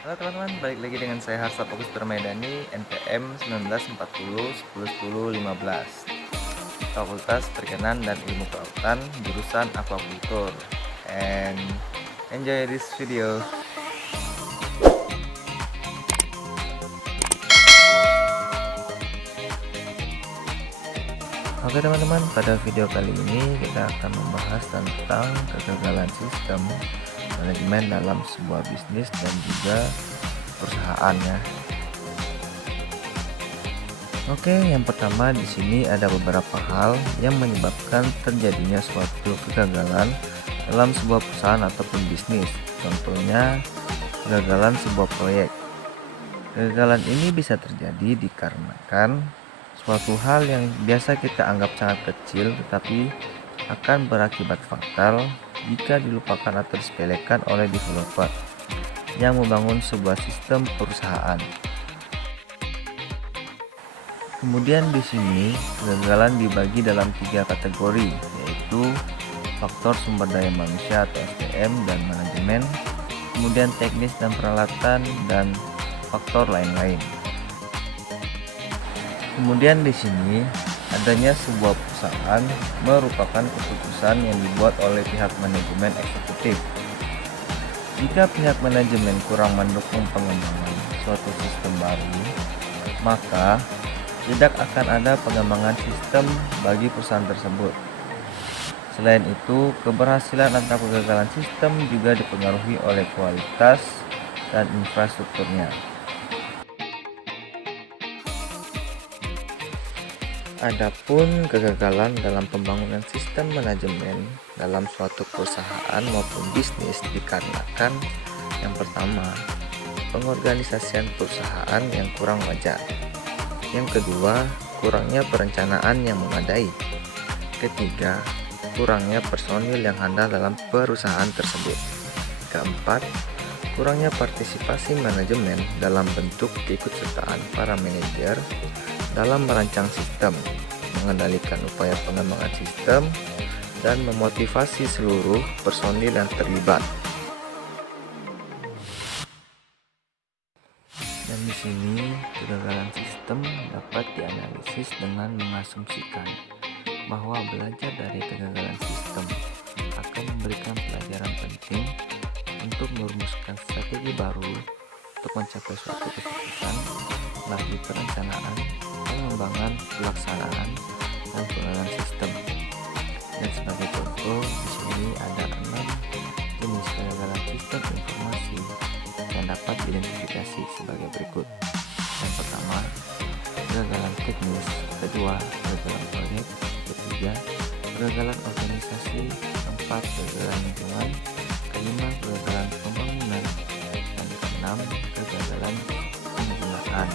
Halo teman-teman, balik lagi dengan saya Harsa Fokus Permaidani, NPM 1940 10 10 15, Fakultas Perikanan dan Ilmu Kelautan, jurusan Aquaculture. And enjoy this video. Oke teman-teman, pada video kali ini kita akan membahas tentang kegagalan sistem manajemen dalam sebuah bisnis dan juga perusahaan ya. Oke, yang pertama di sini ada beberapa hal yang menyebabkan terjadinya suatu kegagalan dalam sebuah perusahaan ataupun bisnis. Contohnya, kegagalan sebuah proyek. Kegagalan ini bisa terjadi dikarenakan suatu hal yang biasa kita anggap sangat kecil tetapi akan berakibat fatal jika dilupakan atau disepelekan oleh developer yang membangun sebuah sistem perusahaan. Kemudian di sini kegagalan dibagi dalam 3 kategori, yaitu faktor sumber daya manusia atau SDM dan manajemen, kemudian teknis dan peralatan, dan faktor lain-lain. Kemudian di sini adanya sebuah perusahaan merupakan keputusan yang dibuat oleh pihak manajemen eksekutif. Jika pihak manajemen kurang mendukung pengembangan suatu sistem baru, maka tidak akan ada pengembangan sistem bagi perusahaan tersebut. Selain itu, keberhasilan atau kegagalan sistem juga dipengaruhi oleh kualitas dan infrastrukturnya. Adapun kegagalan dalam pembangunan sistem manajemen dalam suatu perusahaan maupun bisnis dikarenakan yang pertama, pengorganisasian perusahaan yang kurang wajar. Yang kedua, kurangnya perencanaan yang memadai. Ketiga, kurangnya personil yang handal dalam perusahaan tersebut. Keempat, kurangnya partisipasi manajemen dalam bentuk keikutsertaan para manajer dalam merancang sistem, mengendalikan upaya pengembangan sistem, dan memotivasi seluruh personil yang terlibat. Dan di sini kegagalan sistem dapat dianalisis dengan mengasumsikan bahwa belajar dari kegagalan sistem akan memberikan pelajaran penting untuk merumuskan strategi baru untuk mencapai suatu kesuksesan melalui perencanaan, pengembangan, pelaksanaan, dan pengelolaan sistem. Dan sebagai contoh, di sini ada 6 jenis kegagalan sistem informasi yang dapat diidentifikasi sebagai berikut. Yang pertama, kegagalan teknis. Kedua, kegagalan proyek. Ketiga, kegagalan organisasi. Keempat, kegagalan lingkungan. Kelima, kegagalan pembangunan. Dan keenam, kegagalan penggunaan.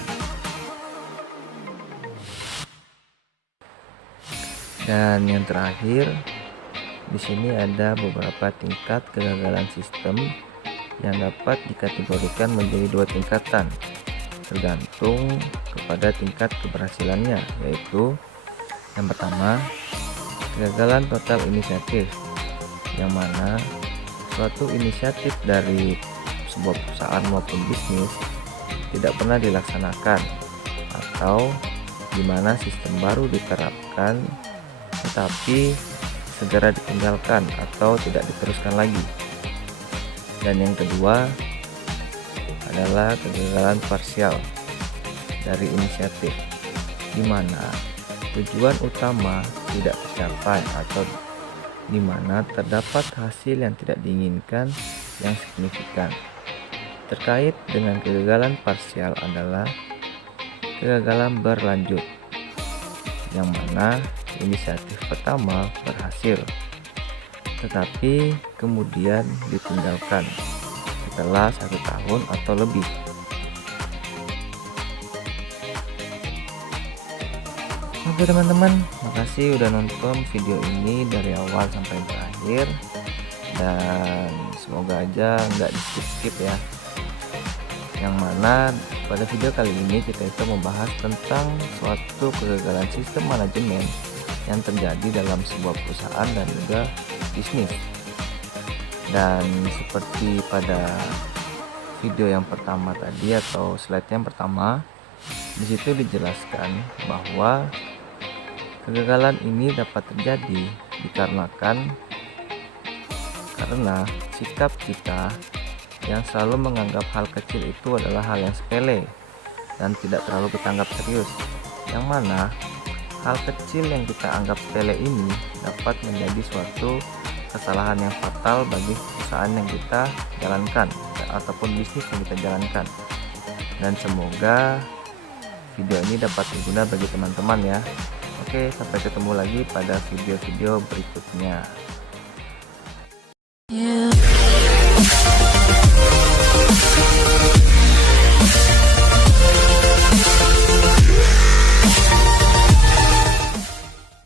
Dan yang terakhir, di sini ada beberapa tingkat kegagalan sistem yang dapat dikategorikan menjadi 2 tingkatan tergantung kepada tingkat keberhasilannya, yaitu yang pertama, kegagalan total inisiatif, yang mana suatu inisiatif dari sebuah perusahaan maupun bisnis tidak pernah dilaksanakan atau di mana sistem baru diterapkan tetapi segera ditinggalkan atau tidak diteruskan lagi. Dan yang kedua adalah kegagalan parsial dari inisiatif, di mana tujuan utama tidak tercapai atau di mana terdapat hasil yang tidak diinginkan yang signifikan. Terkait dengan kegagalan parsial adalah kegagalan berlanjut, yang mana inisiatif pertama berhasil tetapi kemudian ditinggalkan setelah 1 tahun atau lebih. Oke teman-teman, makasih udah nonton video ini dari awal sampai terakhir, dan semoga aja nggak di skip ya. Yang mana pada video kali ini kita itu membahas tentang suatu kegagalan sistem manajemen yang terjadi dalam sebuah perusahaan dan juga bisnis. Dan seperti pada video yang pertama tadi atau slide yang pertama, di situ dijelaskan bahwa kegagalan ini dapat terjadi dikarenakan karena sikap kita yang selalu menganggap hal kecil itu adalah hal yang sepele dan tidak terlalu kita anggap serius, yang mana hal kecil yang kita anggap sepele ini dapat menjadi suatu kesalahan yang fatal bagi perusahaan yang kita jalankan ataupun bisnis yang kita jalankan. Dan semoga video ini dapat berguna bagi teman-teman ya. Oke, sampai ketemu lagi pada video-video berikutnya. Yeah.